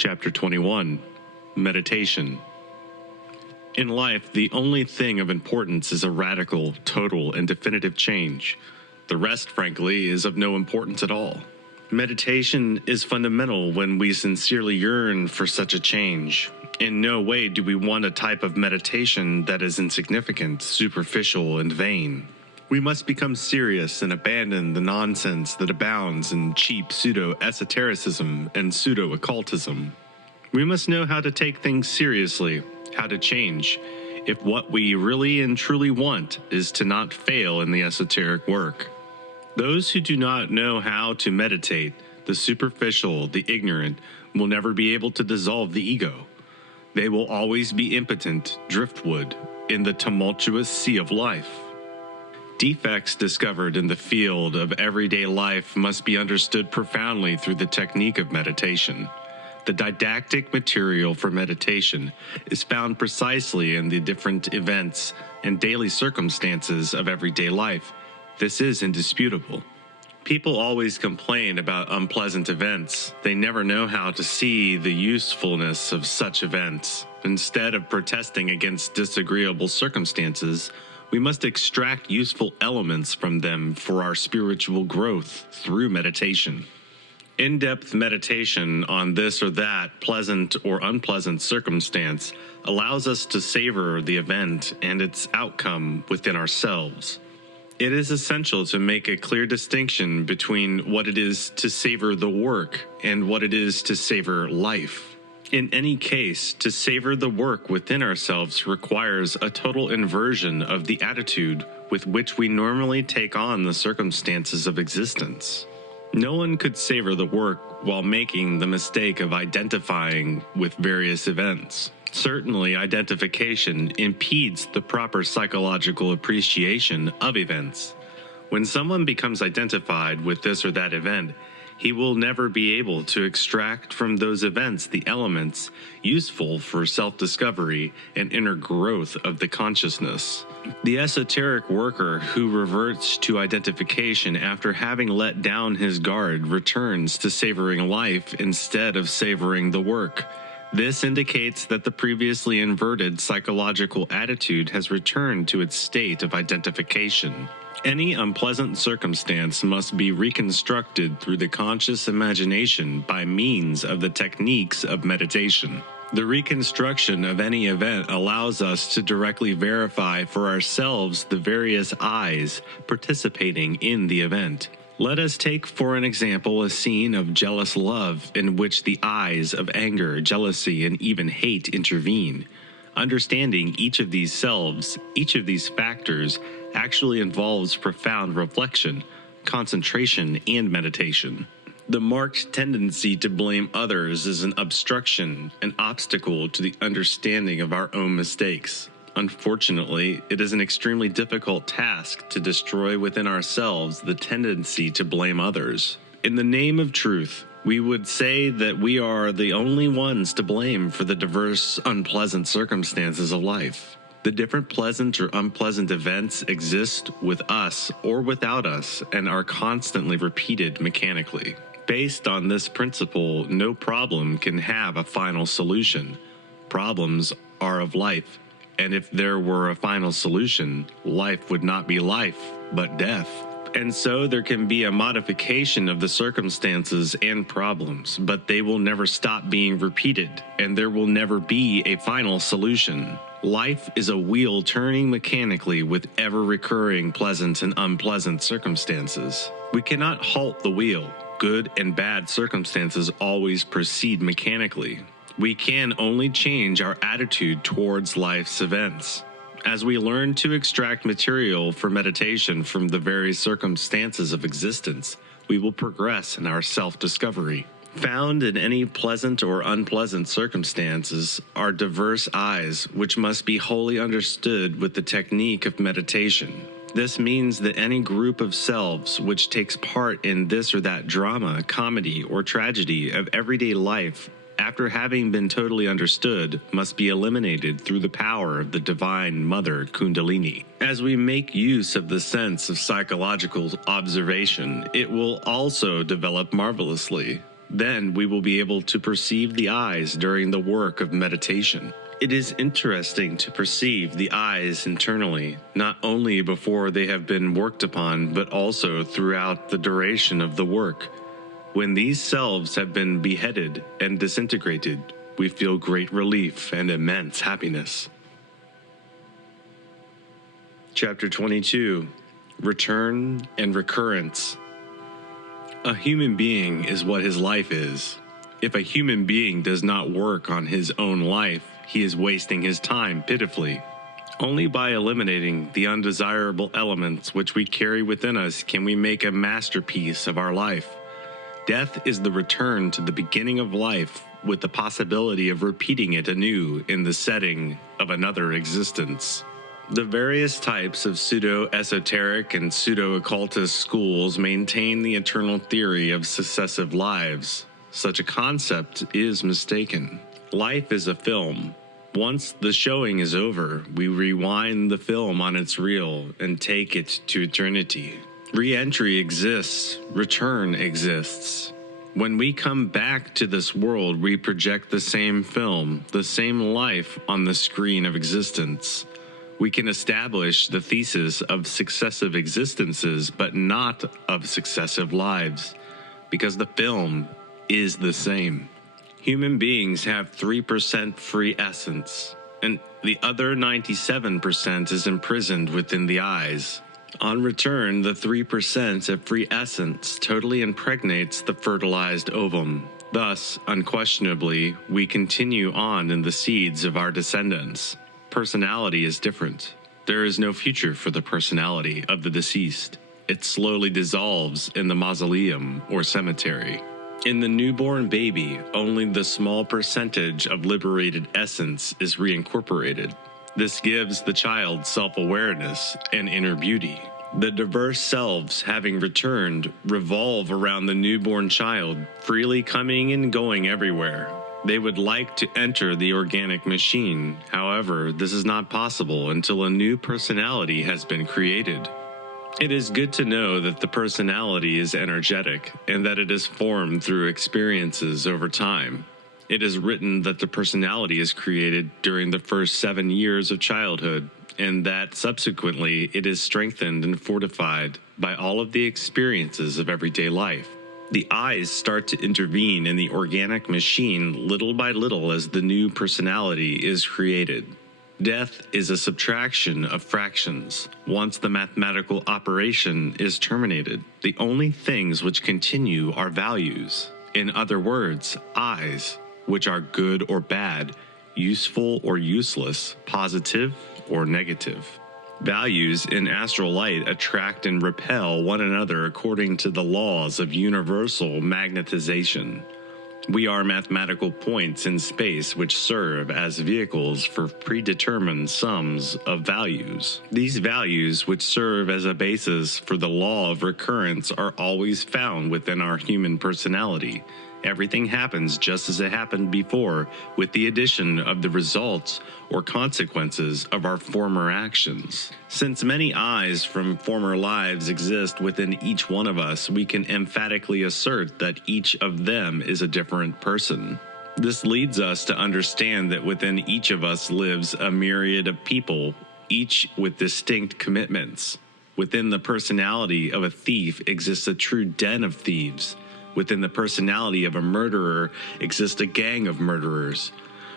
Chapter 21, Meditation. In life, the only thing of importance is a radical, total, and definitive change. The rest, frankly, is of no importance at all. Meditation is fundamental when we sincerely yearn for such a change. In no way do we want a type of meditation that is insignificant, superficial, and vain. We must become serious and abandon the nonsense that abounds in cheap pseudo-esotericism and pseudo-occultism. We must know how to take things seriously, how to change, if what we really and truly want is to not fail in the esoteric work. Those who do not know how to meditate, the superficial, the ignorant, will never be able to dissolve the ego. They will always be impotent driftwood in the tumultuous sea of life. Defects discovered in the field of everyday life must be understood profoundly through the technique of meditation. The didactic material for meditation is found precisely in the different events and daily circumstances of everyday life. This is indisputable. People always complain about unpleasant events. They never know how to see the usefulness of such events. Instead of protesting against disagreeable circumstances, we must extract useful elements from them for our spiritual growth through meditation. In-depth meditation on this or that pleasant or unpleasant circumstance allows us to savor the event and its outcome within ourselves. It is essential to make a clear distinction between what it is to savor the work and what it is to savor life. In any case, to savor the work within ourselves requires a total inversion of the attitude with which we normally take on the circumstances of existence. No one could savor the work while making the mistake of identifying with various events. Certainly, identification impedes the proper psychological appreciation of events. When someone becomes identified with this or that event, he will never be able to extract from those events the elements useful for self-discovery and inner growth of the consciousness. The esoteric worker who reverts to identification after having let down his guard returns to savoring life instead of savoring the work. This indicates that the previously inverted psychological attitude has returned to its state of identification. Any unpleasant circumstance must be reconstructed through the conscious imagination by means of the techniques of meditation. The reconstruction of any event allows us to directly verify for ourselves the various I's participating in the event. Let us take for an example a scene of jealous love in which the I's of anger, jealousy, and even hate intervene. Understanding each of these selves, each of these factors, actually involves profound reflection, concentration, and meditation. The marked tendency to blame others is an obstruction, an obstacle to the understanding of our own mistakes. Unfortunately, it is an extremely difficult task to destroy within ourselves the tendency to blame others. In the name of truth, we would say that we are the only ones to blame for the diverse, unpleasant circumstances of life. The different pleasant or unpleasant events exist with us or without us and are constantly repeated mechanically. Based on this principle, no problem can have a final solution. Problems are of life, and if there were a final solution, life would not be life, but death. And so there can be a modification of the circumstances and problems, but they will never stop being repeated, and there will never be a final solution. Life is a wheel turning mechanically with ever-recurring pleasant and unpleasant circumstances. We cannot halt the wheel. Good and bad circumstances always proceed mechanically. We can only change our attitude towards life's events. As we learn to extract material for meditation from the various circumstances of existence, we will progress in our self-discovery. Found in any pleasant or unpleasant circumstances are diverse I's which must be wholly understood with the technique of meditation. This means that any group of selves which takes part in this or that drama, comedy, or tragedy of everyday life, after having been totally understood, must be eliminated through the power of the Divine Mother Kundalini. As we make use of the sense of psychological observation, it will also develop marvelously. Then we will be able to perceive the eyes during the work of meditation. It is interesting to perceive the eyes internally, not only before they have been worked upon, but also throughout the duration of the work. When these selves have been beheaded and disintegrated, we feel great relief and immense happiness. Chapter 22, Return and Recurrence. A human being is what his life is. If a human being does not work on his own life, he is wasting his time pitifully. Only by eliminating the undesirable elements which we carry within us can we make a masterpiece of our life. Death is the return to the beginning of life with the possibility of repeating it anew in the setting of another existence. The various types of pseudo-esoteric and pseudo-occultist schools maintain the eternal theory of successive lives. Such a concept is mistaken. Life is a film. Once the showing is over, we rewind the film on its reel and take it to eternity. Re-entry exists, return exists. When we come back to this world, we project the same film, the same life on the screen of existence. We can establish the thesis of successive existences, but not of successive lives, because the film is the same. Human beings have 3% free essence, and the other 97% is imprisoned within the eyes. On return, the 3% of free essence totally impregnates the fertilized ovum. Thus, unquestionably, we continue on in the seeds of our descendants. Personality is different. There is no future for the personality of the deceased. It slowly dissolves in the mausoleum or cemetery. In the newborn baby, only the small percentage of liberated essence is reincorporated. This gives the child self-awareness and inner beauty. The diverse selves, having returned, revolve around the newborn child, freely coming and going everywhere. They would like to enter the organic machine. However, this is not possible until a new personality has been created. It is good to know that the personality is energetic and that it is formed through experiences over time. It is written that the personality is created during the first 7 years of childhood, and that subsequently it is strengthened and fortified by all of the experiences of everyday life. The eyes start to intervene in the organic machine little by little as the new personality is created. Death is a subtraction of fractions. Once the mathematical operation is terminated, the only things which continue are values. In other words, eyes, which are good or bad, useful or useless, positive or negative. Values in astral light attract and repel one another according to the laws of universal magnetization. We are mathematical points in space which serve as vehicles for predetermined sums of values. These values, which serve as a basis for the law of recurrence, are always found within our human personality. Everything happens just as it happened before, with the addition of the results or consequences of our former actions. Since many eyes from former lives exist within each one of us, we can emphatically assert that each of them is a different person. This leads us to understand that within each of us lives a myriad of people, each with distinct commitments. Within the personality of a thief exists a true den of thieves. Within the personality of a murderer exists a gang of murderers.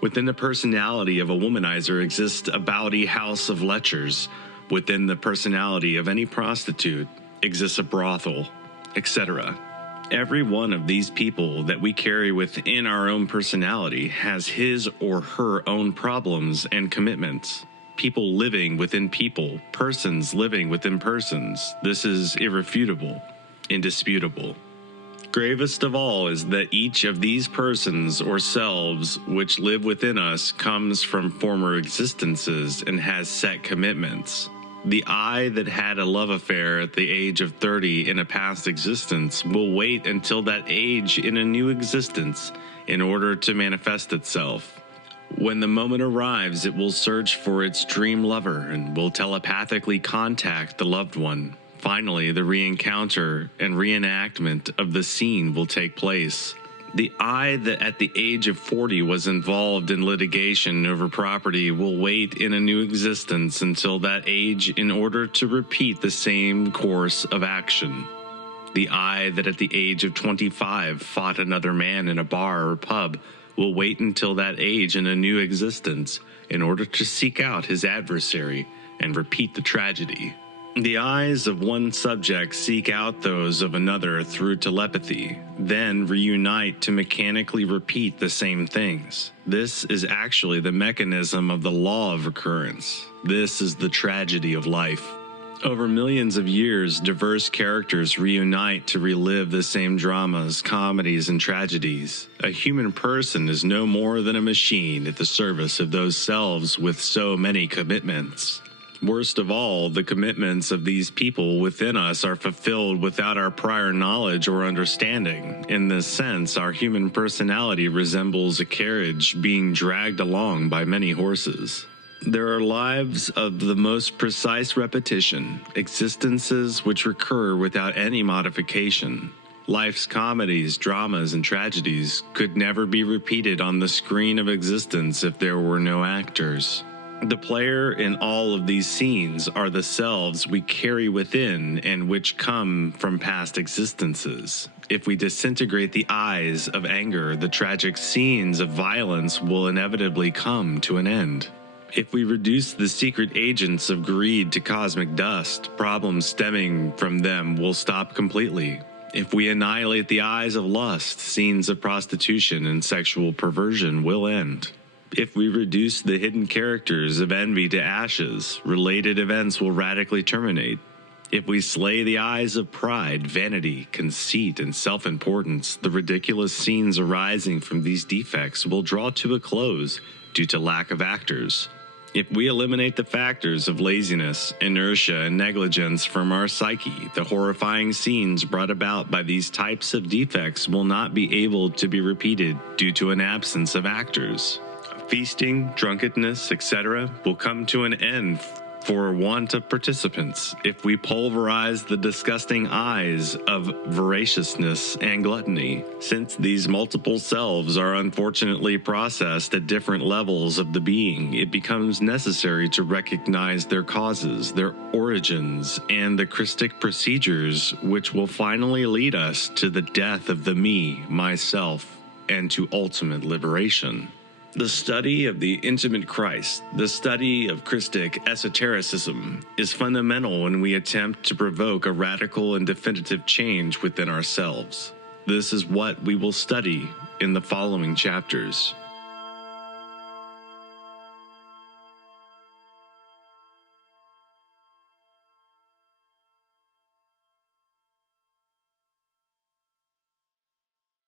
Within the personality of a womanizer exists a bawdy house of lechers. Within the personality of any prostitute exists a brothel, etc. Every one of these people that we carry within our own personality has his or her own problems and commitments. People living within people, persons living within persons. This is irrefutable, indisputable. Gravest of all is that each of these persons or selves which live within us comes from former existences and has set commitments. The I that had a love affair at the age of 30 in a past existence will wait until that age in a new existence in order to manifest itself. When the moment arrives, it will search for its dream lover and will telepathically contact the loved one. Finally, the re-encounter and reenactment of the scene will take place. The I that at the age of 40 was involved in litigation over property will wait in a new existence until that age in order to repeat the same course of action. The I that at the age of 25 fought another man in a bar or pub will wait until that age in a new existence in order to seek out his adversary and repeat the tragedy. The eyes of one subject seek out those of another through telepathy, then reunite to mechanically repeat the same things. This is actually the mechanism of the law of recurrence. This is the tragedy of life. Over millions of years, diverse characters reunite to relive the same dramas, comedies, and tragedies. A human person is no more than a machine at the service of those selves with so many commitments. Worst of all, the commitments of these people within us are fulfilled without our prior knowledge or understanding. In this sense, our human personality resembles a carriage being dragged along by many horses. There are lives of the most precise repetition, existences which recur without any modification. Life's comedies, dramas, and tragedies could never be repeated on the screen of existence if there were no actors. The player in all of these scenes are the selves we carry within and which come from past existences. If we disintegrate the eyes of anger, the tragic scenes of violence will inevitably come to an end. If we reduce the secret agents of greed to cosmic dust, problems stemming from them will stop completely. If we annihilate the eyes of lust, scenes of prostitution and sexual perversion will end. If we reduce the hidden characters of envy to ashes, related events will radically terminate. If we slay the eyes of pride, vanity, conceit, and self-importance, the ridiculous scenes arising from these defects will draw to a close due to lack of actors. If we eliminate the factors of laziness, inertia, and negligence from our psyche, the horrifying scenes brought about by these types of defects will not be able to be repeated due to an absence of actors. Feasting, drunkenness, etc. will come to an end for want of participants if we pulverize the disgusting eyes of voraciousness and gluttony. Since these multiple selves are unfortunately processed at different levels of the being, it becomes necessary to recognize their causes, their origins, and the Christic procedures which will finally lead us to the death of the me, myself, and to ultimate liberation. The study of the intimate Christ, the study of Christic esotericism, is fundamental when we attempt to provoke a radical and definitive change within ourselves. This is what we will study in the following chapters.